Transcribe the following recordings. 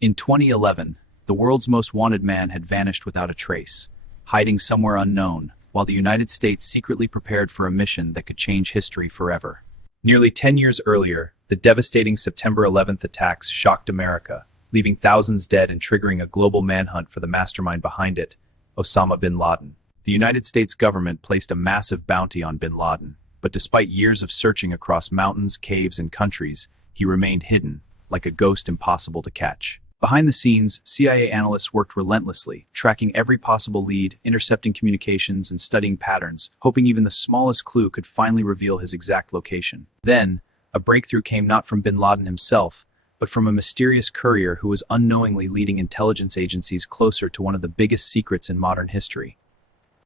In 2011, the world's most wanted man had vanished without a trace, hiding somewhere unknown, while the United States secretly prepared for a mission that could change history forever. Nearly 10 years earlier, the devastating September 11th attacks shocked America, leaving thousands dead and triggering a global manhunt for the mastermind behind it, Osama Bin Laden. The United States government placed a massive bounty on Bin Laden, but despite years of searching across mountains, caves, and countries, he remained hidden, like a ghost impossible to catch. Behind the scenes, CIA analysts worked relentlessly, tracking every possible lead, intercepting communications, and studying patterns, hoping even the smallest clue could finally reveal his exact location. Then, a breakthrough came not from Bin Laden himself, but from a mysterious courier who was unknowingly leading intelligence agencies closer to one of the biggest secrets in modern history.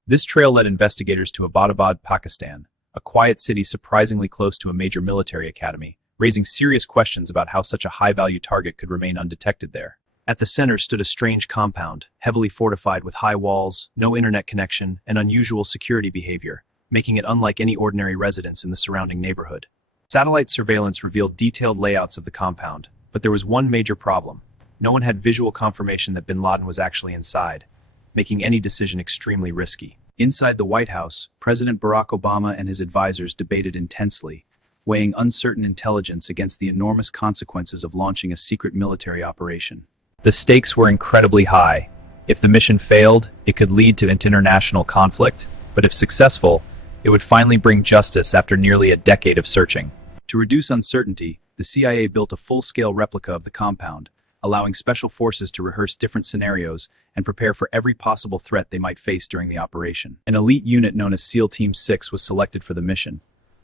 This trail led investigators to Abbottabad, Pakistan, a quiet city surprisingly close to a major military academy, raising serious questions about how such a high-value target could remain undetected there. At the center stood a strange compound, heavily fortified with high walls, no internet connection, and unusual security behavior, making it unlike any ordinary residence in the surrounding neighborhood. Satellite surveillance revealed detailed layouts of the compound, but there was one major problem. No one had visual confirmation that Bin Laden was actually inside, making any decision extremely risky. Inside the White House, President Barack Obama and his advisors debated intensely, weighing uncertain intelligence against the enormous consequences of launching a secret military operation. The stakes were incredibly high. If the mission failed, it could lead to international conflict, but if successful, it would finally bring justice after nearly a decade of searching. To reduce uncertainty, the CIA built a full-scale replica of the compound, allowing special forces to rehearse different scenarios and prepare for every possible threat they might face during the operation. An elite unit known as SEAL Team 6 was selected for the mission,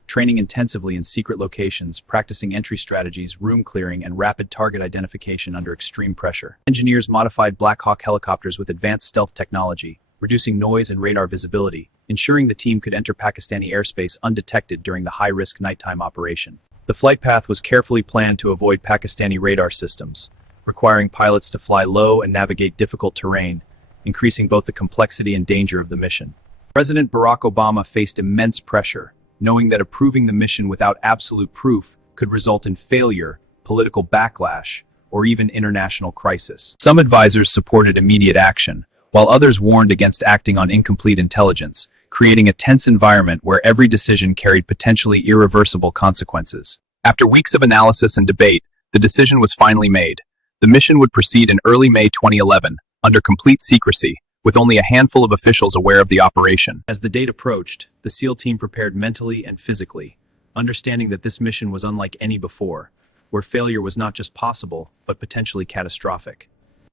training intensively in secret locations, practicing entry strategies, room clearing, and rapid target identification under extreme pressure. Engineers modified Black Hawk helicopters with advanced stealth technology, reducing noise and radar visibility, ensuring the team could enter Pakistani airspace undetected during the high-risk nighttime operation. The flight path was carefully planned to avoid Pakistani radar systems, requiring pilots to fly low and navigate difficult terrain, increasing both the complexity and danger of the mission. President Barack Obama faced immense pressure, knowing that approving the mission without absolute proof could result in failure, political backlash, or even international crisis. Some advisors supported immediate action, while others warned against acting on incomplete intelligence, creating a tense environment where every decision carried potentially irreversible consequences. After weeks of analysis and debate, the decision was finally made. The mission would proceed in early May 2011, under complete secrecy, with only a handful of officials aware of the operation. As the date approached, the SEAL team prepared mentally and physically, understanding that this mission was unlike any before, where failure was not just possible, but potentially catastrophic.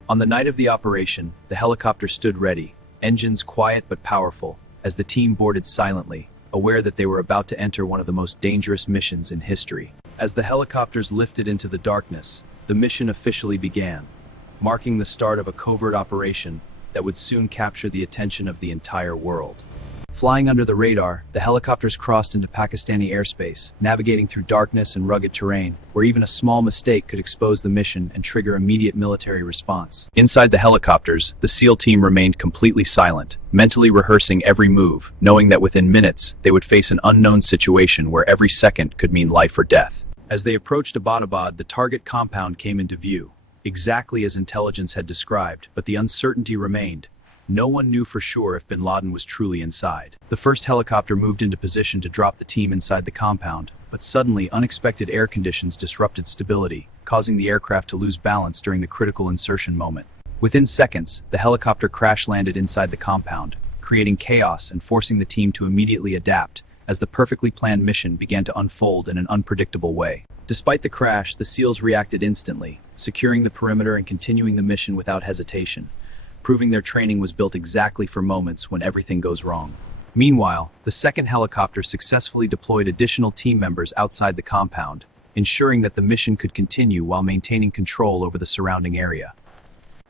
On the night of the operation, the helicopter stood ready, engines quiet but powerful, as the team boarded silently, aware that they were about to enter one of the most dangerous missions in history. As the helicopters lifted into the darkness, the mission officially began, marking the start of a covert operation that would soon capture the attention of the entire world. Flying under the radar, the helicopters crossed into Pakistani airspace, navigating through darkness and rugged terrain, where even a small mistake could expose the mission and trigger immediate military response. Inside the helicopters, the SEAL team remained completely silent, mentally rehearsing every move, knowing that within minutes, they would face an unknown situation where every second could mean life or death. As they approached Abbottabad, the target compound came into view, exactly as intelligence had described, but the uncertainty remained. No one knew for sure if Bin Laden was truly inside. The first helicopter moved into position to drop the team inside the compound, but suddenly unexpected air conditions disrupted stability, causing the aircraft to lose balance during the critical insertion moment. Within seconds, the helicopter crash-landed inside the compound, creating chaos and forcing the team to immediately adapt, as the perfectly planned mission began to unfold in an unpredictable way. Despite the crash, the SEALs reacted instantly, securing the perimeter and continuing the mission without hesitation, proving their training was built exactly for moments when everything goes wrong. Meanwhile, the second helicopter successfully deployed additional team members outside the compound, ensuring that the mission could continue while maintaining control over the surrounding area.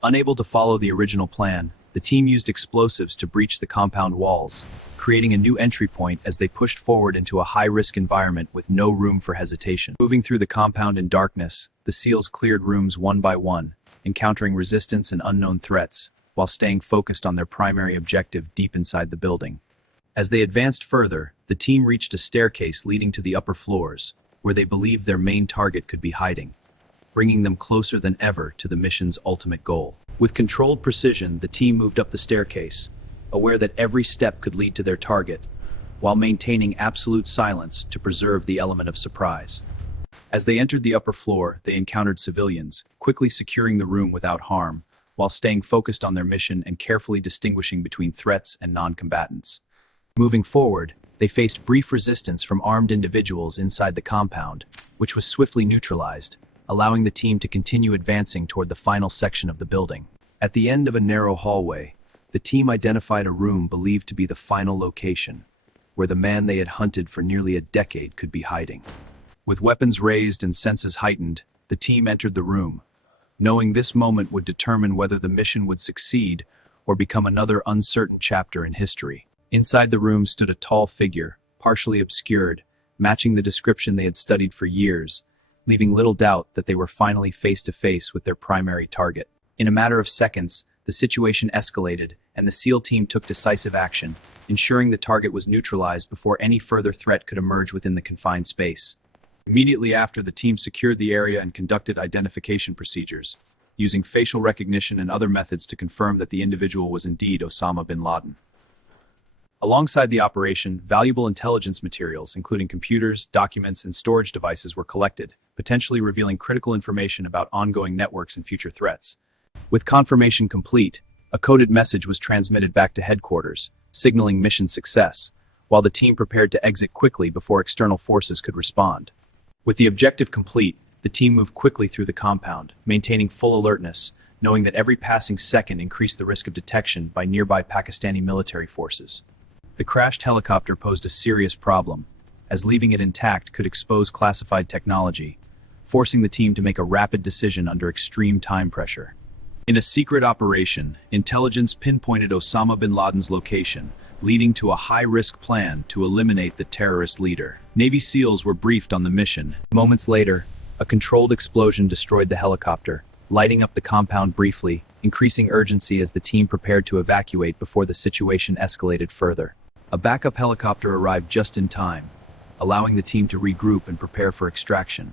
Unable to follow the original plan, the team used explosives to breach the compound walls, creating a new entry point as they pushed forward into a high-risk environment with no room for hesitation. Moving through the compound in darkness, the SEALs cleared rooms one by one, encountering resistance and unknown threats, while staying focused on their primary objective deep inside the building. As they advanced further, the team reached a staircase leading to the upper floors, where they believed their main target could be hiding. bringing them closer than ever to the mission's ultimate goal. With controlled precision, the team moved up the staircase, aware that every step could lead to their target, while maintaining absolute silence to preserve the element of surprise. As they entered the upper floor, they encountered civilians, quickly securing the room without harm, while staying focused on their mission and carefully distinguishing between threats and non-combatants. Moving forward, they faced brief resistance from armed individuals inside the compound, which was swiftly neutralized, allowing the team to continue advancing toward the final section of the building. At the end of a narrow hallway, the team identified a room believed to be the final location, where the man they had hunted for nearly a decade could be hiding. With weapons raised and senses heightened, the team entered the room, knowing this moment would determine whether the mission would succeed or become another uncertain chapter in history. Inside the room stood a tall figure, partially obscured, matching the description they had studied for years, leaving little doubt that they were finally face to face with their primary target. In a matter of seconds, the situation escalated, and the SEAL team took decisive action, ensuring the target was neutralized before any further threat could emerge within the confined space. Immediately after, the team secured the area and conducted identification procedures, using facial recognition and other methods to confirm that the individual was indeed Osama bin Laden. Alongside the operation, valuable intelligence materials, including computers, documents, and storage devices, were collected, potentially revealing critical information about ongoing networks and future threats. With confirmation complete, a coded message was transmitted back to headquarters, signaling mission success, while the team prepared to exit quickly before external forces could respond. With the objective complete, the team moved quickly through the compound, maintaining full alertness, knowing that every passing second increased the risk of detection by nearby Pakistani military forces. The crashed helicopter posed a serious problem, as leaving it intact could expose classified technology, forcing the team to make a rapid decision under extreme time pressure. In a secret operation, intelligence pinpointed Osama bin Laden's location, leading to a high-risk plan to eliminate the terrorist leader. Navy SEALs were briefed on the mission. Moments later, a controlled explosion destroyed the helicopter, lighting up the compound briefly, increasing urgency as the team prepared to evacuate before the situation escalated further. A backup helicopter arrived just in time, allowing the team to regroup and prepare for extraction,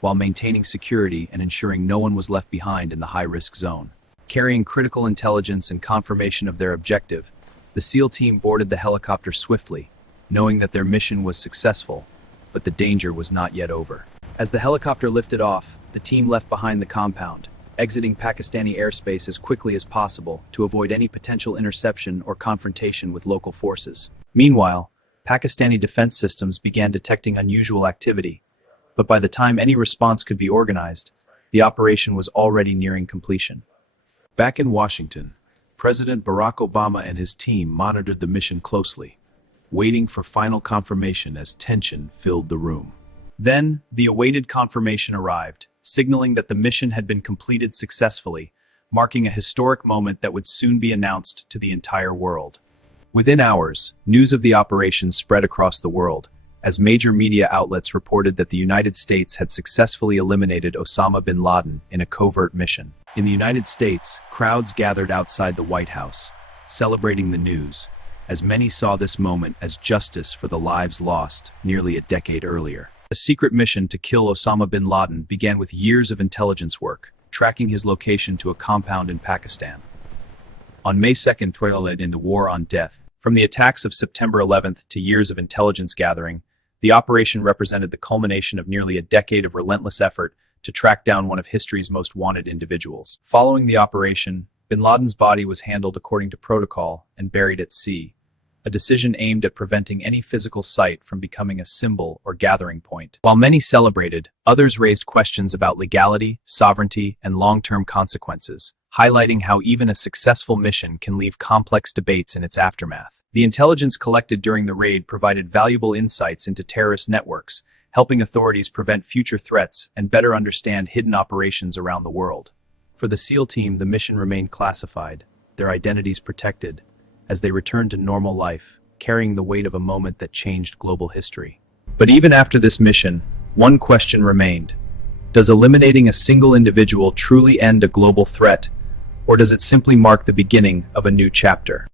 while maintaining security and ensuring no one was left behind in the high-risk zone. Carrying critical intelligence and confirmation of their objective, the SEAL team boarded the helicopter swiftly, knowing that their mission was successful, but the danger was not yet over. As the helicopter lifted off, the team left behind the compound, exiting Pakistani airspace as quickly as possible to avoid any potential interception or confrontation with local forces. Meanwhile, Pakistani defense systems began detecting unusual activity, but by the time any response could be organized, the operation was already nearing completion. Back in Washington, President Barack Obama and his team monitored the mission closely, waiting for final confirmation as tension filled the room. Then, the awaited confirmation arrived, signaling that the mission had been completed successfully, marking a historic moment that would soon be announced to the entire world. Within hours, news of the operation spread across the world, as major media outlets reported that the United States had successfully eliminated Osama bin Laden in a covert mission. In the United States, crowds gathered outside the White House, celebrating the news, as many saw this moment as justice for the lives lost nearly a decade earlier. A secret mission to kill Osama bin Laden began with years of intelligence work, tracking his location to a compound in Pakistan. On May 2nd, 2011, in the War on Death, from the attacks of September 11th to years of intelligence gathering, the operation represented the culmination of nearly a decade of relentless effort to track down one of history's most wanted individuals. Following the operation, bin Laden's body was handled according to protocol and buried at sea, a decision aimed at preventing any physical site from becoming a symbol or gathering point. While many celebrated, others raised questions about legality, sovereignty, and long-term consequences, highlighting how even a successful mission can leave complex debates in its aftermath. The intelligence collected during the raid provided valuable insights into terrorist networks, helping authorities prevent future threats and better understand hidden operations around the world. For the SEAL team, the mission remained classified, their identities protected, as they returned to normal life, carrying the weight of a moment that changed global history. But even after this mission, one question remained. Does eliminating a single individual truly end a global threat, or does it simply mark the beginning of a new chapter?